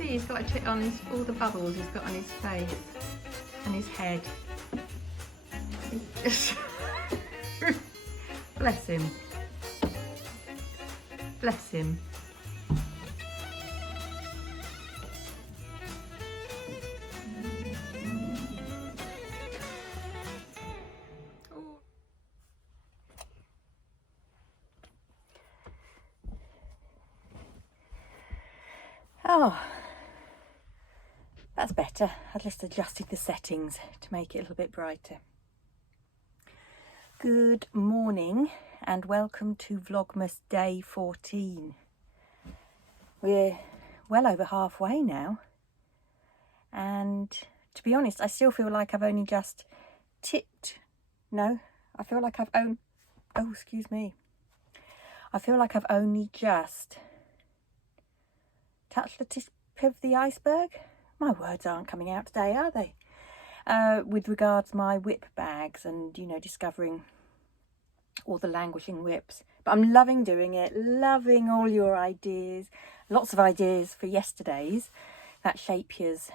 see he's got a on his, all the bubbles he's got on his face and his head. Bless him. Bless him. Oh, that's better. I just adjusted the settings to make it a little bit brighter. Good morning and welcome to Vlogmas day 14. We're well over halfway now, and to be honest, I still feel like I've only just I feel like I've only just touch the tip of the iceberg. My words aren't coming out today, are they? With regards my whip bags and, you know, discovering all the languishing whips. But I'm loving doing it, loving all your ideas. Lots of ideas for yesterday's, that Shapier's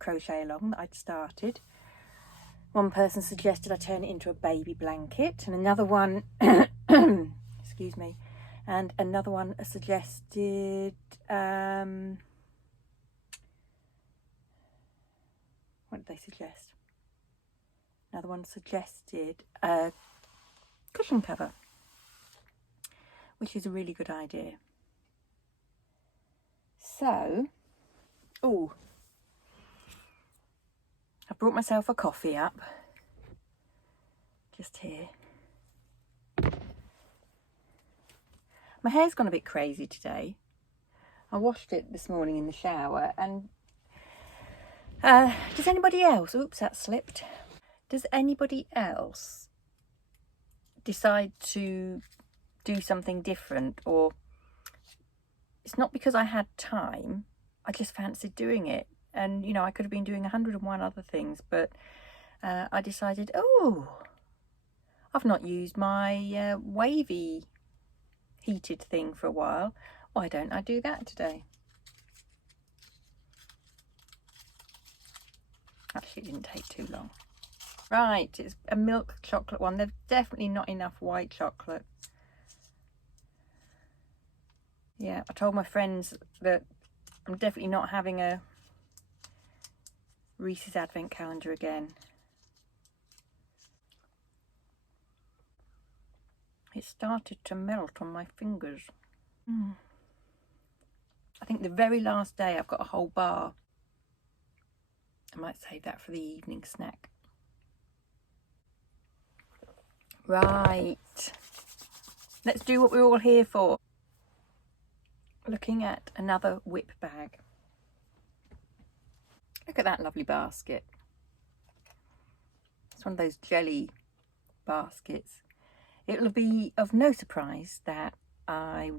crochet along that I'd started. One person suggested I turn it into a baby blanket, and another one, excuse me, and another one suggested, what did they suggest? Another one suggested a cushion cover, which is a really good idea. So, I brought myself a coffee up, just here. My hair's gone a bit crazy today. I washed it this morning in the shower, and does anybody else, oops, that slipped. Does anybody else decide to do something different? Or it's not because I had time, I just fancied doing it. And, you know, I could have been doing 101 other things, but I decided, I've not used my wavy heated thing for a while. Why don't I do that today? Actually, it didn't take too long. Right, it's a milk chocolate one. There's definitely not enough white chocolate. Yeah, I told my friends that I'm definitely not having a Reese's Advent Calendar again. It started to melt on my fingers. I think the very last day I've got a whole bar. I might save that for the evening snack. Right. Let's do what we're all here for. Looking at another whip bag. Look at that lovely basket. It's one of those jelly baskets. It'll be of no surprise that I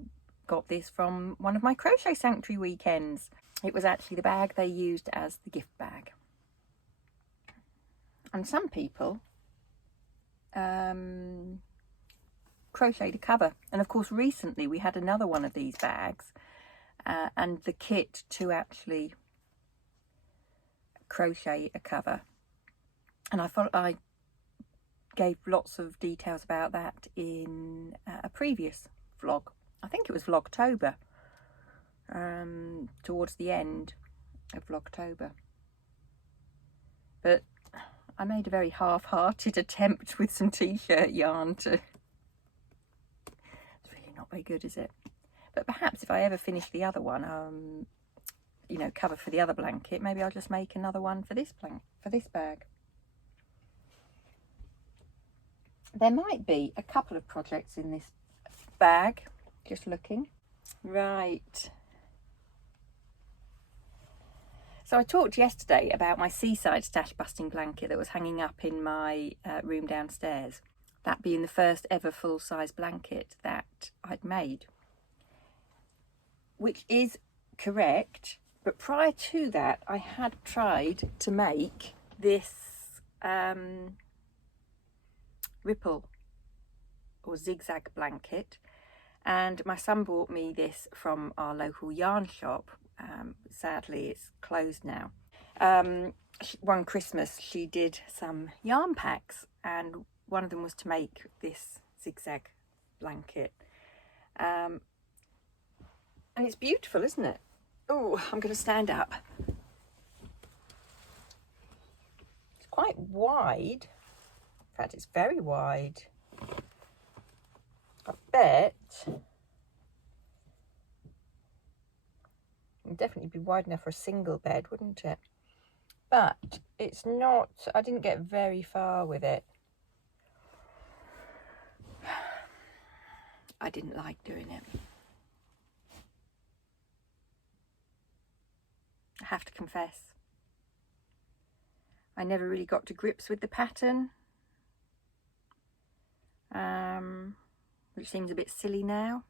got this from one of my Crochet Sanctuary weekends. It was actually the bag they used as the gift bag. And some people crocheted a cover. And of course, recently we had another one of these bags and the kit to actually crochet a cover. And I gave lots of details about that in a previous vlog. I think it was Vlogtober, towards the end of Vlogtober. But I made a very half-hearted attempt with some t-shirt yarn to... It's really not very good, is it? But perhaps if I ever finish the other one, you know, cover for the other blanket, maybe I'll just make another one for this bag. There might be a couple of projects in this bag, just looking. Right. So I talked yesterday about my seaside stash busting blanket that was hanging up in my room downstairs. That being the first ever full-size blanket that I'd made. Which is correct, but prior to that I had tried to make this ripple or zigzag blanket, And my son bought me this from our local yarn shop. Sadly, it's closed now. One Christmas she did some yarn packs, and one of them was to make this zigzag blanket. And it's beautiful, isn't it? Oh, I'm going to stand up. It's quite wide. In fact, it's very wide. I bet it would definitely be wide enough for a single bed, wouldn't it? But it's not, I didn't get very far with it. I didn't like doing it. I have to confess. I never really got to grips with the pattern, which seems a bit silly now.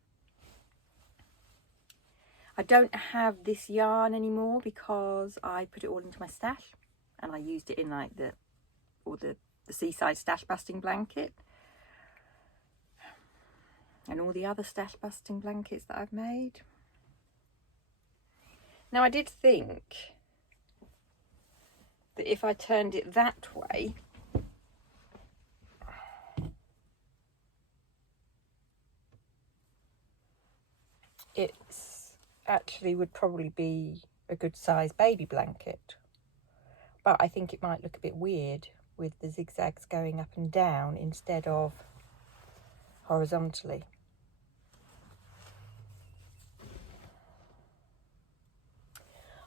I don't have this yarn anymore because I put it all into my stash, and I used it in like the seaside stash busting blanket and all the other stash busting blankets that I've made. Now, I did think that if I turned it that way, it's actually would probably be a good size baby blanket. But I think it might look a bit weird with the zigzags going up and down instead of horizontally.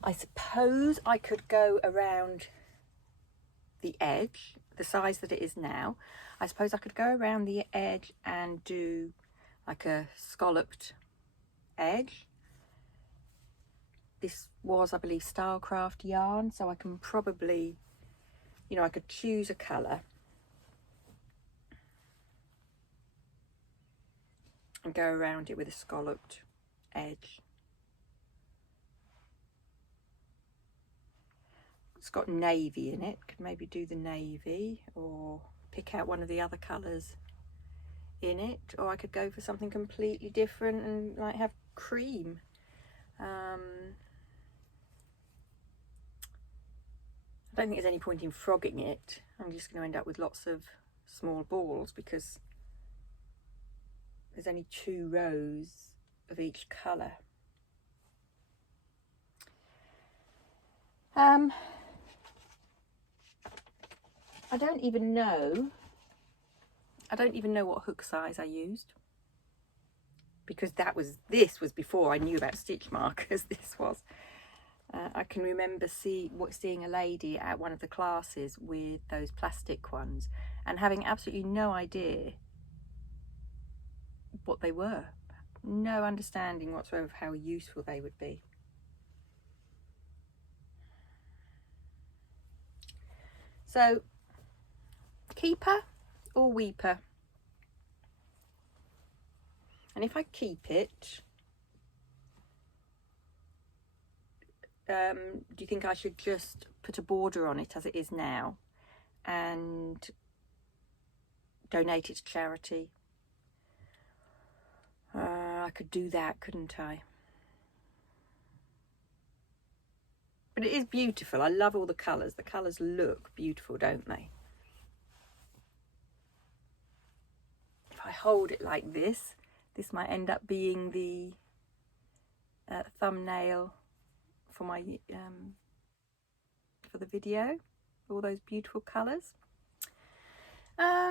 I suppose I could go around the edge, the size that it is now. I suppose I could go around the edge and do like a scalloped edge. This was, I believe, Stylecraft yarn, so I can probably, you know, I could choose a colour and go around it with a scalloped edge. It's got navy in it. Could maybe do the navy or pick out one of the other colours in it, or I could go for something completely different and like have cream. I don't think there's any point in frogging it. I'm just going to end up with lots of small balls because there's only 2 rows of each colour. I don't even know what hook size I used, because this was before I knew about stitch markers. This was I can remember seeing a lady at one of the classes with those plastic ones and having absolutely no idea what they were, no understanding whatsoever of how useful they would be. So, keeper or weeper? And if I keep it, do you think I should just put a border on it as it is now and donate it to charity? I could do that, couldn't I? But it is beautiful. I love all the colours. The colours look beautiful, don't they? If I hold it like this, this might end up being the thumbnail for my for the video. All those beautiful colours. Yeah.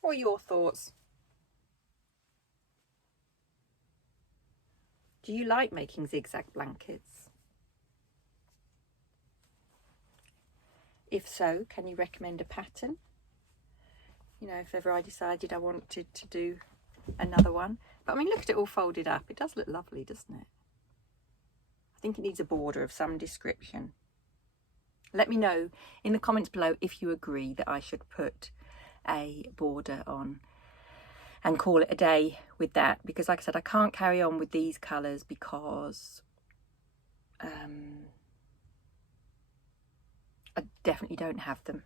What are your thoughts? Do you like making zigzag blankets? If so, can you recommend a pattern? You know, if ever I decided I wanted to do another one. But I mean, look at it all folded up. It does look lovely, doesn't it? I think it needs a border of some description. Let me know in the comments below if you agree that I should put a border on and call it a day with that, because like I said, I can't carry on with these colours because I definitely don't have them.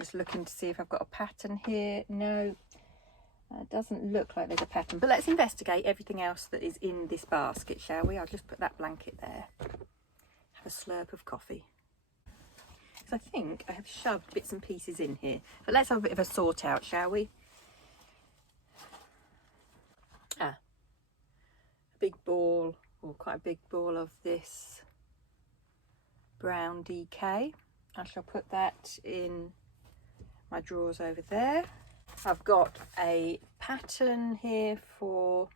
Just looking to see if I've got a pattern here. No, it doesn't look like there's a pattern, but let's investigate everything else that is in this basket, shall we? I'll just put that blanket there. Have a slurp of coffee. So I think I have shoved bits and pieces in here, but let's have a bit of a sort out, shall we? A big ball, or quite a big ball of this brown DK. I shall put that in my drawers over there. I've got a pattern here for,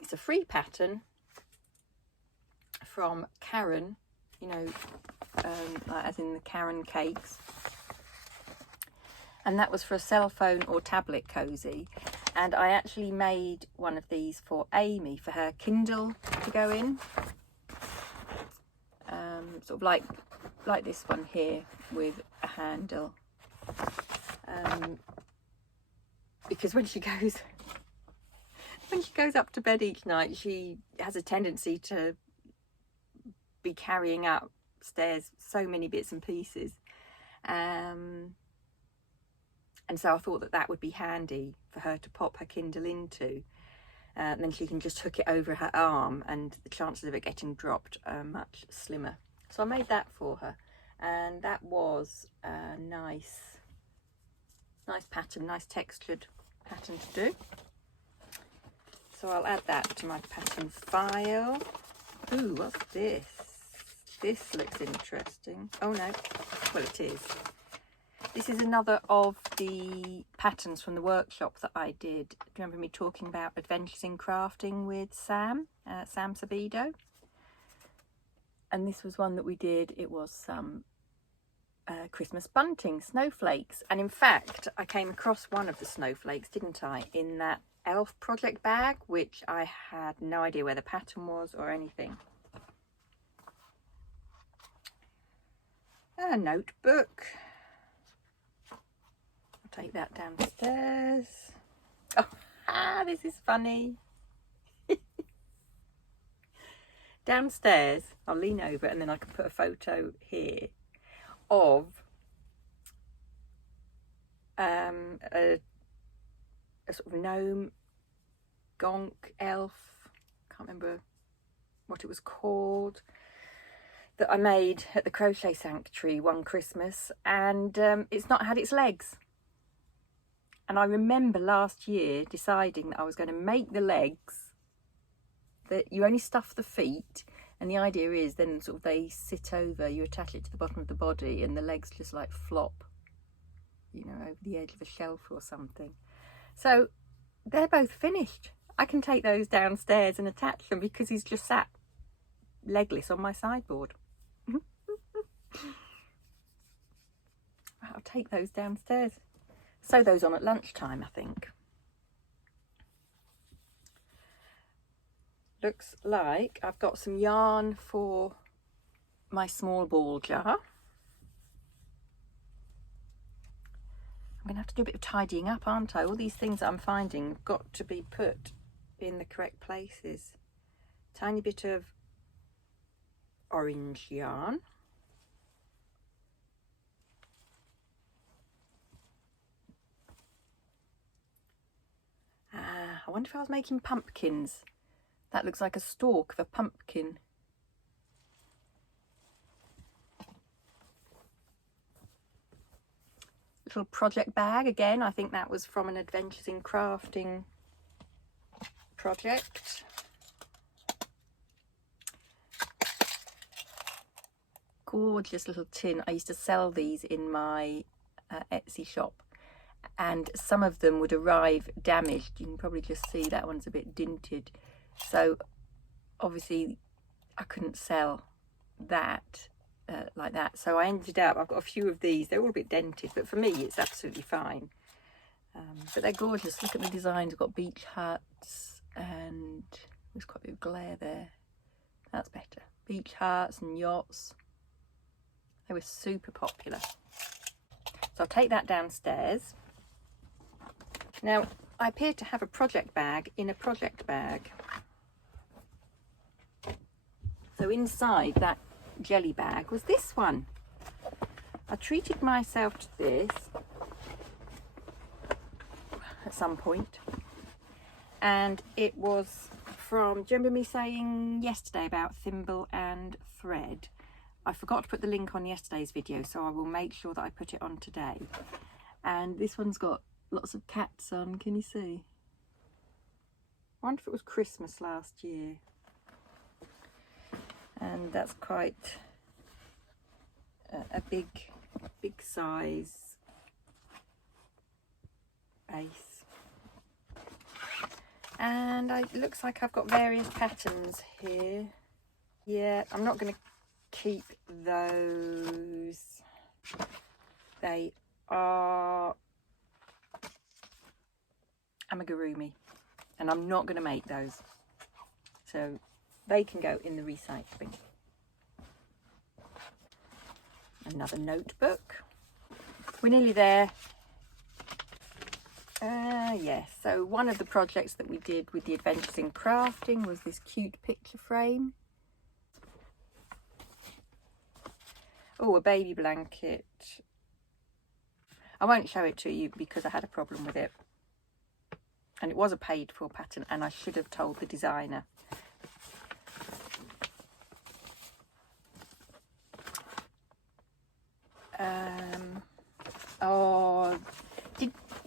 it's a free pattern from Karen, you know, as in the Karen cakes, and that was for a cell phone or tablet cozy. And I actually made one of these for Amy for her Kindle to go in, sort of like this one here with a handle, because when she goes up to bed each night, she has a tendency to be carrying upstairs so many bits and pieces, and so I thought that would be handy for her to pop her Kindle into, and then she can just hook it over her arm, and the chances of it getting dropped are much slimmer. So I made that for her, and that was a nice pattern, nice textured pattern to do. So I'll add that to my pattern file. Ooh, what's this? This looks interesting. Oh no, well it is. This is another of the patterns from the workshop that I did. Do you remember me talking about Adventures in Crafting with Sam Sabido? And this was one that we did. It was some Christmas bunting, snowflakes. And in fact, I came across one of the snowflakes, didn't I, in that elf project bag, which I had no idea where the pattern was or anything. A notebook. I'll take that downstairs. Oh, this is funny. Downstairs, I'll lean over and then I can put a photo here of a sort of gnome, gonk, elf, can't remember what it was called, that I made at the Crochet Sanctuary one Christmas, and it's not had its legs. And I remember last year deciding that I was going to make the legs, that you only stuff the feet, and the idea is then sort of they sit over, you attach it to the bottom of the body and the legs just like flop, you know, over the edge of a shelf or something. So they're both finished. I can take those downstairs and attach them because he's just sat legless on my sideboard. I'll take those downstairs. Sew those on at lunchtime, I think. Looks like I've got some yarn for my small ball jar. I'm going to have to do a bit of tidying up, aren't I? All these things that I'm finding have got to be put in the correct places. Tiny bit of orange yarn. I wonder if I was making pumpkins. That looks like a stalk of a pumpkin. Little project bag again. I think that was from an Adventures in Crafting project. Gorgeous little tin. I used to sell these in my Etsy shop, and some of them would arrive damaged. You can probably just see that one's a bit dinted. So obviously I couldn't sell that like that. So I ended up, I've got a few of these. They're all a bit dented, but for me it's absolutely fine. But they're gorgeous. Look at the designs. I've got beach huts, and there's quite a bit of glare there. That's better. Beach huts and yachts. They were super popular. So I'll take that downstairs. Now, I appear to have a project bag in a project bag. So inside that jelly bag was this one. I treated myself to this at some point, and it was from, do you remember me saying yesterday about Thimble and Thread? I forgot to put the link on yesterday's video, so I will make sure that I put it on today. And this one's got lots of cats on, can you see? I wonder if it was Christmas last year. And that's quite a big size base. And it looks like I've got various patterns here. Yeah, I'm not going to keep those. They are amigurumi, and I'm not going to make those, so they can go in the recycling. Another notebook. We're nearly there. Yes, so one of the projects that we did with the Adventures in Crafting was this cute picture frame. Oh, a baby blanket. I won't show it to you because I had a problem with it. And it was a paid for pattern, and I should have told the designer. Oh,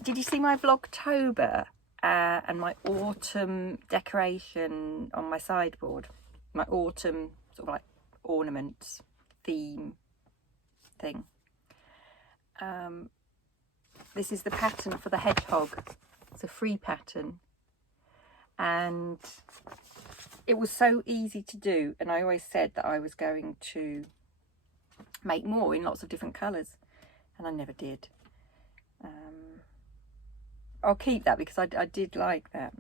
did you see my Vlogtober and my autumn decoration on my sideboard? My autumn sort of like ornaments theme thing. This is the pattern for the Hedgehog. It's a free pattern, and it was so easy to do, and I always said that I was going to make more in lots of different colours, and I never did. I'll keep that because I did like that.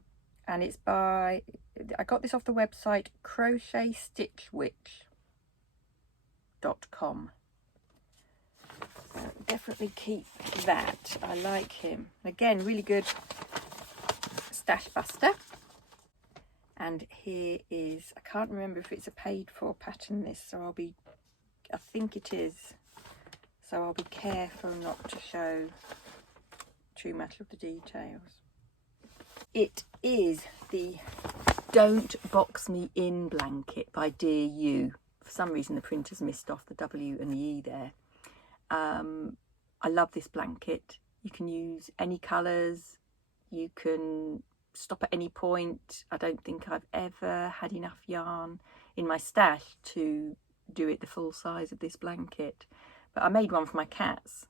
And it's by, I got this off the website crochetstitchwitch.com. So definitely keep that. I like him. Again, really good stash buster. And here is, I can't remember if it's a paid for pattern this, so I think it is. So I'll be careful not to show too much of the details. It is the Don't Box Me In blanket by Dear You. For some reason the printer's missed off the W and the E there. I love this blanket. You can use any colours, you can stop at any point. I don't think I've ever had enough yarn in my stash to do it the full size of this blanket. But I made one for my cats.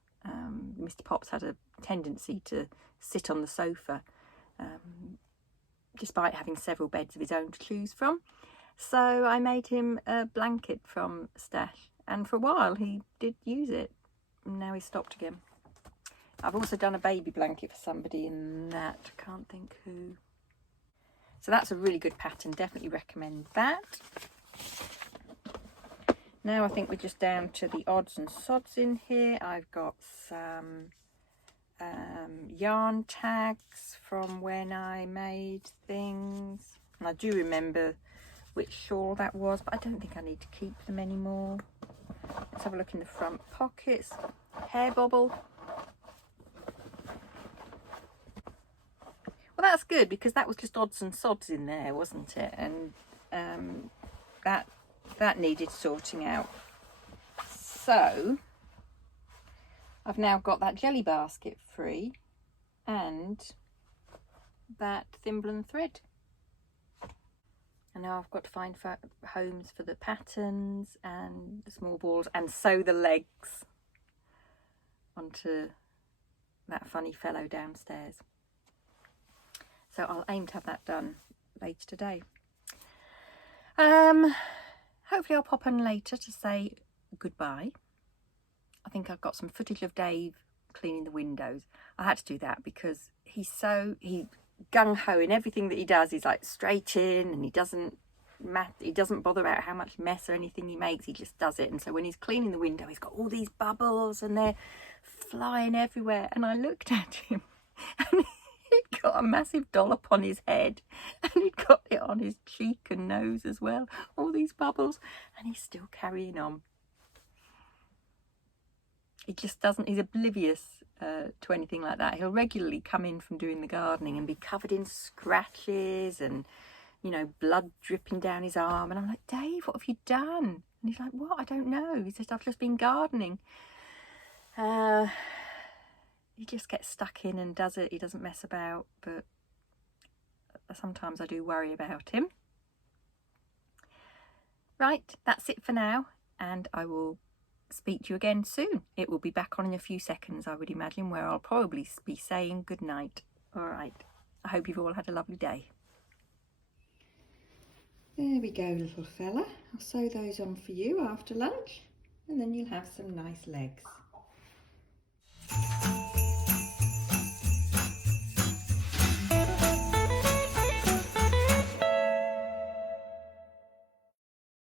Mr. Pops had a tendency to sit on the sofa, despite having several beds of his own to choose from. So I made him a blanket from stash, and for a while he did use it, and now he's stopped again. I've also done a baby blanket for somebody in that, I can't think who. So that's a really good pattern, definitely recommend that. Now I think we're just down to the odds and sods in here. I've got some yarn tags from when I made things. And I do remember which shawl that was, but I don't think I need to keep them anymore. Let's have a look in the front pockets. Hair bobble. Well, that's good because that was just odds and sods in there, wasn't it? And that needed sorting out. So I've now got that jelly basket free and that Thimble and Thread. And now I've got to find homes for the patterns and the small balls and sew the legs onto that funny fellow downstairs. So I'll aim to have that done later today. Hopefully I'll pop in later to say goodbye. I think I've got some footage of Dave cleaning the windows. I had to do that because he's gung-ho in everything that he does. He's like straight in, and he doesn't bother about how much mess or anything he makes. He just does it. And so when he's cleaning the window, he's got all these bubbles and they're flying everywhere. And I looked at him and he'd got a massive dollop on his head, and he'd got it on his cheek and nose as well, all these bubbles, and he's still carrying on. he just doesn't, he's oblivious to anything like that. He'll regularly come in from doing the gardening and be covered in scratches and, you know, blood dripping down his arm. And I'm like, Dave, what have you done? And he's like, what? I don't know. He says, I've just been gardening. He just gets stuck in and does it. He doesn't mess about, but sometimes I do worry about him. Right, that's it for now, and I will speak to you again soon. It will be back on in a few seconds, I would imagine, where I'll probably be saying good night. All right, I hope you've all had a lovely day. There we go, little fella. I'll sew those on for you after lunch, and then you'll have some nice legs.